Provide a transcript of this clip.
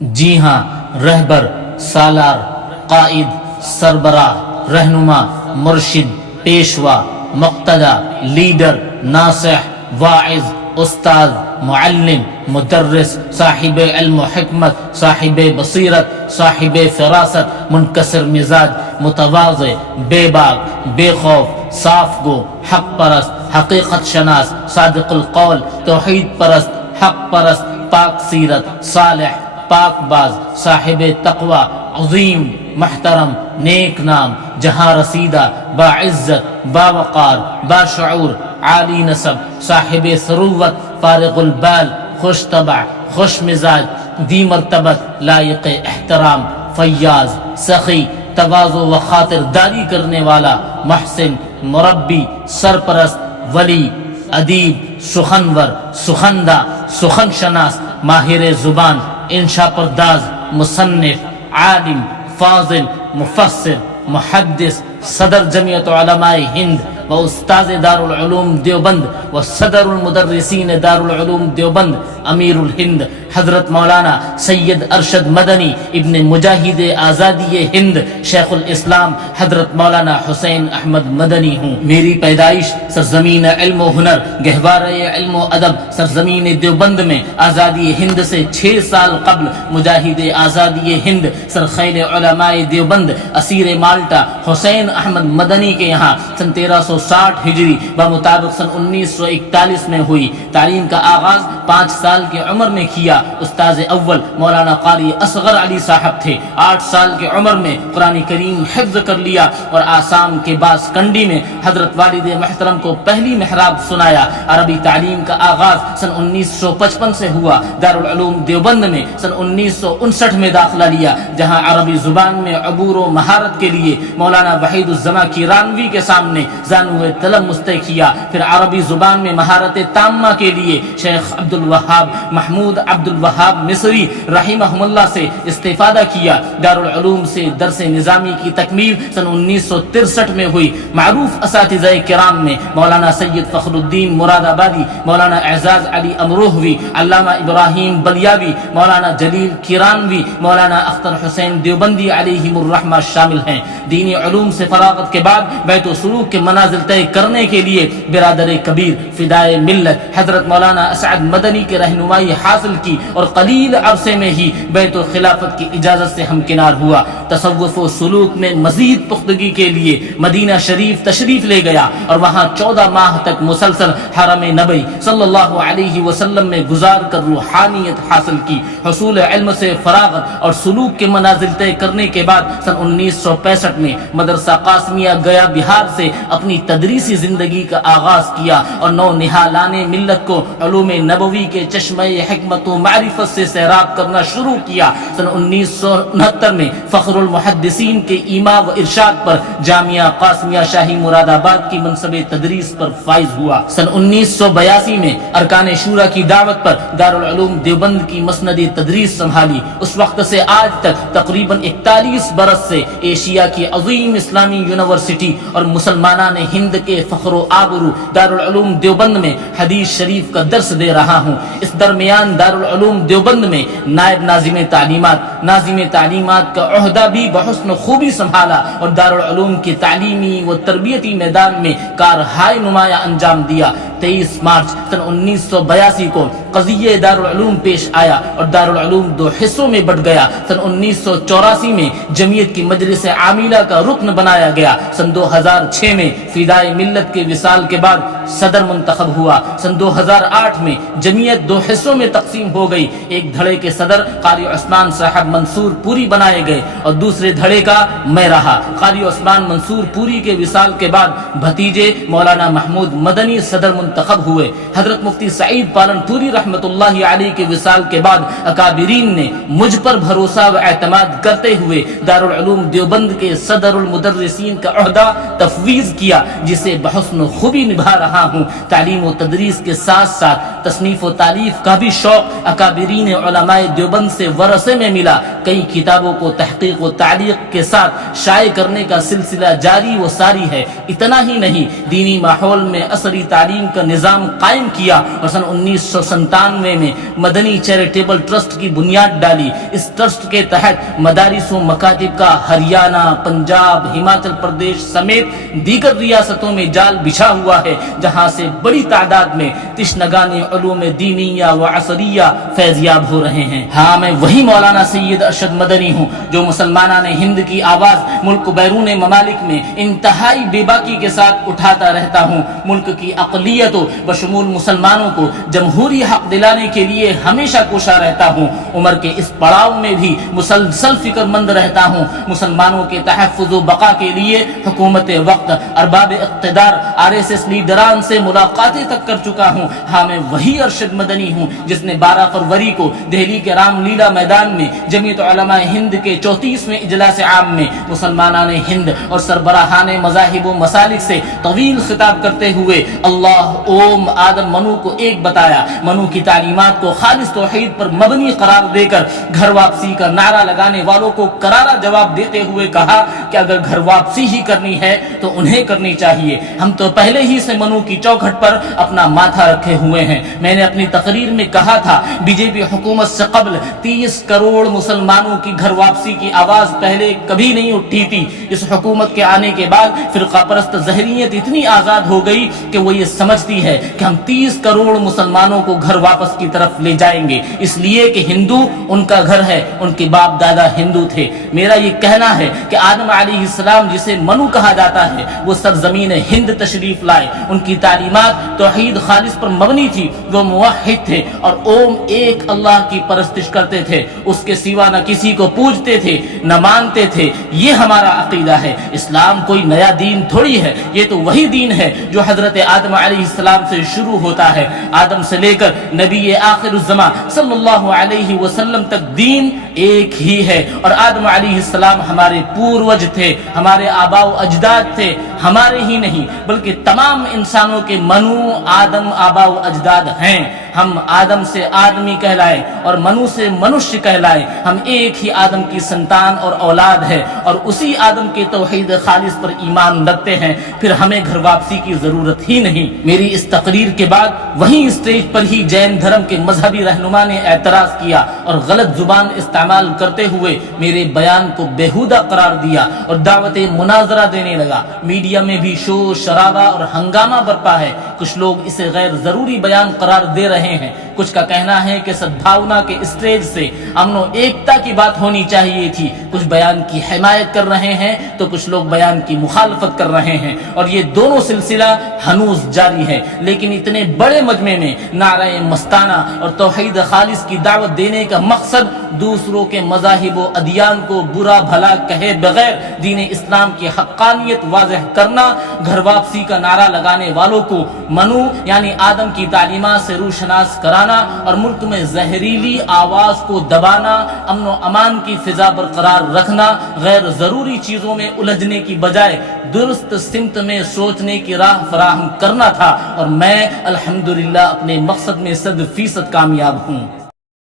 جی ہاں، رہبر، سالار، قائد، سربراہ، رہنما، مرشد، پیشوا، مقتدی، لیڈر، ناصح، واعظ، استاد، معلم، مدرس، صاحب علم و حکمت، صاحب بصیرت، صاحب فراست، منکسر مزاج، متواضع، بے باک، بے خوف، صاف گو، حق پرست، حقیقت شناس، صادق القول، توحید پرست، حق پرست، پاک سیرت، صالح، پاک باز، صاحب تقوی، عظیم، محترم، نیک نام، جہاں رسیدہ، باعزت، باوقار، باشعور، عالی نسب، صاحب ثروت، فارغ البال، خوش طبع، خوش مزاج، دی مرتبت، لائق احترام، فیاض، سخی، تواضع و خاطر داری کرنے والا، محسن، مربی، سرپرست، ولی، ادیب، سخنور، سخندہ، سخن شناس، ماہر زبان، انشا پرداز، مصنف، عالم، فاضل، مفسر، محدث، صدر جمعیت علماء ہند و استاذ دار العلوم دیوبند و صدر المدرسین دار العلوم دیوبند، امیر الہند حضرت مولانا سید ارشد مدنی ابن مجاہد آزادی ہند شیخ الاسلام حضرت مولانا حسین احمد مدنی ہوں۔ میری پیدائش سرزمین علم و ہنر، گہوارہ علم و ادب سرزمین دیوبند میں آزادی ہند سے 6 سال قبل مجاہد آزادی ہند سرخیل علماء دیوبند اسیر مالٹا حسین احمد مدنی کے یہاں سن 1360 ہجری بمطابق سن 1941 میں ہوئی۔ تعلیم کا آغاز 5 سال کی عمر میں کیا۔ استاذ اول مولانا قاری اصغر علی صاحب تھے۔ 8 سال کی عمر میں قرآن کریم حفظ کر لیا اور آسام کے باس کنڈی میں حضرت والد محترم کو پہلی محراب سنایا۔ عربی تعلیم کا آغاز سن 1955 سے ہوا۔ دارالعلوم دیوبند میں سن 1959 میں داخلہ لیا، جہاں عربی زبان میں عبور و مہارت کے لیے مولانا وحید الزما کیرانوی کے سامنے زانو طلب مستحق کیا۔ پھر عربی زبان میں مہارت تامہ کے لیے شیخ عبد الوہاب محمود عبد الوہاب مصری رحمہ اللہ سے استفادہ کیا۔ دارالعلوم سے درس نظامی کی تکمیل سن 1963 میں ہوئی۔ معروف اساتذہ کرام میں مولانا سید فخر الدین مراد آبادی، مولانا اعزاز علی امروہوی، علامہ ابراہیم بلیاوی، مولانا جلیل کیرانوی، مولانا اختر حسین دیوبندی علیہم الرحمہ شامل ہیں۔ دینی علوم سے فراغت کے بعد بیت و سلوک کے منازل طے کرنے کے لیے برادر کبیر فدائے ملت حضرت مولانا اسعد مدنی کی رہنمائی حاصل کی اور قلیل عرصے میں ہی بیت الخلافت کی اجازت سے ہمکنار ہوا۔ تصوف و سلوک میں مزید پختگی کے لیے مدینہ شریف تشریف لے گیا اور وہاں 14 ماہ تک مسلسل حرم نبوی صلی اللہ علیہ وسلم میں گزار کر روحانیت حاصل کی۔ حصول علم سے فراغت اور سلوک کے منازل طے کرنے کے بعد سن 1965 میں مدرسہ قاسمیہ گیا بہار سے اپنی تدریسی زندگی کا آغاز کیا اور نو نہالان ملت کو علوم نبوی کے چشمہ حکمت و معرفت سے سیراب کرنا شروع کیا۔ سن 1969 میں فخر المحدثین کے ایما و ارشاد پر جامعہ قاسمیہ شاہی مراد آباد کی منصب تدریس پر فائز ہوا۔ سن 1982 میں ارکان شورا کی دعوت پر دارالعلوم دیوبند کی مسند تدریس سنبھالی۔ اس وقت سے آج تک تقریباً 41 برس سے ایشیا کی عظیم اسلامی یونیورسٹی اور مسلمانان ہند کے فخر و آبرو دارالعلوم دیوبند میں حدیث شریف کا درس دے رہا ہوں۔ اس درمیان دارالعلوم دیوبند میں نائب ناظم تعلیمات کا عہدہ بھی بحسن خوبی سنبھالا اور دارالعلوم کے تعلیمی و تربیتی میدان میں کارہائے نمایاں انجام دیا۔ 23 مارچ سن 1982 کو قضیہ دارالعلوم پیش آیا اور دارالعلوم 2 حصوں میں بٹ گیا۔ سن 1984 میں جمعیت کی مجلس عاملہ کا رکن بنایا گیا۔ سن 2006 میں فدائے ملت کے وصال کے بعد صدر منتخب ہوا۔ سن 2008 میں جمعیت 2 حصوں میں تقسیم ہو گئی۔ ایک دھڑے کے صدر قاری عثمان صاحب منصور پوری بنائے گئے اور دوسرے دھڑے کا میں رہا۔ قاری عثمان منصور پوری کے وصال کے بعد بھتیجے مولانا محمود مدنی صدر منتخب ہوئے۔ حضرت مفتی سعید پالن پوری رحمۃ اللہ علیہ کے وصال کے بعد اکابرین نے مجھ پر بھروسہ و اعتماد کرتے ہوئے دارالعلوم دیوبند کے صدر المدرسین کا عہدہ تفویض کیا، جسے بحسن خوبی نبھا رہا ہوں۔ تعلیم و تدریس کے ساتھ ساتھ تصنیف و تالیف کا بھی شوق اکابرین علماء دیوبند سے ورثے میں ملا۔ کئی کتابوں کو تحقیق و تعلیق کے ساتھ شائع کرنے کا سلسلہ جاری و ساری ہے۔ اتنا ہی نہیں، دینی ماحول میں عصری تعلیم کا نظام قائم کیا اور سن 1997 1997 میں مدنی چیریٹیبل ٹرسٹ کی بنیاد ڈالی۔ اس ٹرسٹ کے تحت مدارس و مکاتب کا ہریانہ، پنجاب، ہماچل پردیش سمیت دیگر ریاستوں میں جال بچھا ہوا ہے، جہاں سے بڑی تعداد میں تشنگان علوم دینیہ و عصریہ فیض یاب ہو رہے ہیں۔ ہاں، میں وہی مولانا سید ارشد مدنی ہوں جو مسلمانان ہند کی آواز ملک بیرون ممالک میں انتہائی بے باکی کے ساتھ اٹھاتا رہتا ہوں۔ ملک کی اقلیتوں بشمول مسلمانوں کو جمہوری حق دلانے کے لیے ہمیشہ کوشاں رہتا ہوں۔ عمر کے اس پڑاؤ میں بھی مسلسل فکر مند رہتا ہوں۔ مسلمانوں کے تحفظ و بقا کے لیے حکومت وقت، ارباب اقتدار، RSS لیڈران سے ملاقاتیں تک کر چکا ہوں۔ ہاں، میں وہی ارشد مدنی ہوں جس نے 12 فروری کو دہلی کے رام لیلا میدان میں جمعیت علماء ہند کے 34ویں اجلاس عام میں مسلمانان ہند اور سربراہان مذاہب و مسالک سے طویل خطاب کرتے ہوئے اللہ، اوم، آدم، منو کو ایک بتایا۔ منو کی تعلیمات کو خالص توحید پر مبنی قرار دے کر گھر واپسی کا نعرہ لگانے والوں کو کرارا جواب دیتے ہوئے کہا کہ اگر گھر واپسی ہی کرنی ہے تو انہیں کرنی چاہیے۔ ہم تو پہلے ہی سے منو کی چوکھٹ پر اپنا ماتھا رکھے ہوئے ہیں۔ میں نے اپنی تقریر میں کہا تھا، BJP حکومت سے قبل 30 کروڑ مسلمانوں کی گھر واپسی کی آواز پہلے کبھی نہیں اٹھی تھی۔ اس حکومت کے آنے کے بعد فرقہ پرست ذہنیت اتنی آزاد ہو گئی کہ وہ یہ سمجھتی ہے کہ ہم 30 کروڑ مسلمانوں کو گھر واپس کی طرف لے جائیں گے، اس لیے کہ ہندو ان کا گھر ہے، ان کے باپ دادا ہندو تھے۔ میرا یہ کہنا ہے کہ آدم علیہ السلام جسے منو کہا جاتا ہے وہ سرزمین ہند تشریف لائے۔ ان کی تعلیمات توحید خالص پر مبنی تھی، وہ موحد تھے اور اوم ایک اللہ کی پرستش کرتے تھے، اس کے سوا نہ کسی کو پوجتے تھے نہ مانتے تھے۔ یہ ہمارا عقیدہ ہے۔ اسلام کوئی نیا دین تھوڑی ہے، یہ تو وہی دین ہے جو حضرت آدم علیہ السلام سے شروع ہوتا ہے۔ آدم سے لے کر نبی آخر الزمان صلی اللہ علیہ وسلم تک دین ایک ہی ہے، اور آدم علیہ السلام ہمارے پوروج تھے، ہمارے آباء و اجداد تھے، ہمارے ہی نہیں بلکہ تمام انسانوں کے منو آدم آباء و اجداد ہیں۔ ہم آدم سے آدمی کہلائے اور منو سے منشیہ کہلائے، ہم ایک ہی آدم کی سنتان اور اولاد ہے اور اسی آدم کے توحید خالص پر ایمان رکھتے ہیں، پھر ہمیں گھر واپسی کی ضرورت ہی نہیں۔ میری اس تقریر کے بعد وہیں اسٹیج پر ہی جین دھرم کے مذہبی رہنما نے اعتراض کیا اور غلط زبان استعمال کرتے ہوئے میرے بیان کو بیہودہ قرار دیا اور دعوت مناظرہ دینے لگا۔ میڈیا میں بھی شور شرابہ اور ہنگامہ برپا ہے۔ کچھ لوگ اسے غیر ضروری بیان قرار دے رہے ہیں، کچھ کا کہنا ہے کہ سدبھاونا کے اسٹیج سے امن و ایکتا کی بات ہونی چاہیے تھی۔ کچھ بیان کی حمایت کر رہے ہیں تو کچھ لوگ بیان کی مخالفت کر رہے ہیں، اور یہ دونوں سلسلہ ہنوز جاری ہے۔ لیکن اتنے بڑے مجمع میں نعرہ مستانہ اور توحید خالص کی دعوت دینے کا مقصد دوسروں کے مذاہب و ادیان کو برا بھلا کہے بغیر دین اسلام کی حقانیت واضح کرنا، گھر واپسی کا نعرہ لگانے والوں کو منو یعنی آدم کی تعلیمات سے روشناس کرانا اور ملک میں زہریلی آواز کو دبانا، امن و امان کی فضا برقرار رکھنا، غیر ضروری چیزوں میں الجھنے کی بجائے درست سمت میں سوچنے کی راہ فراہم کرنا تھا، اور میں الحمدللہ اپنے مقصد میں 100% کامیاب ہوں۔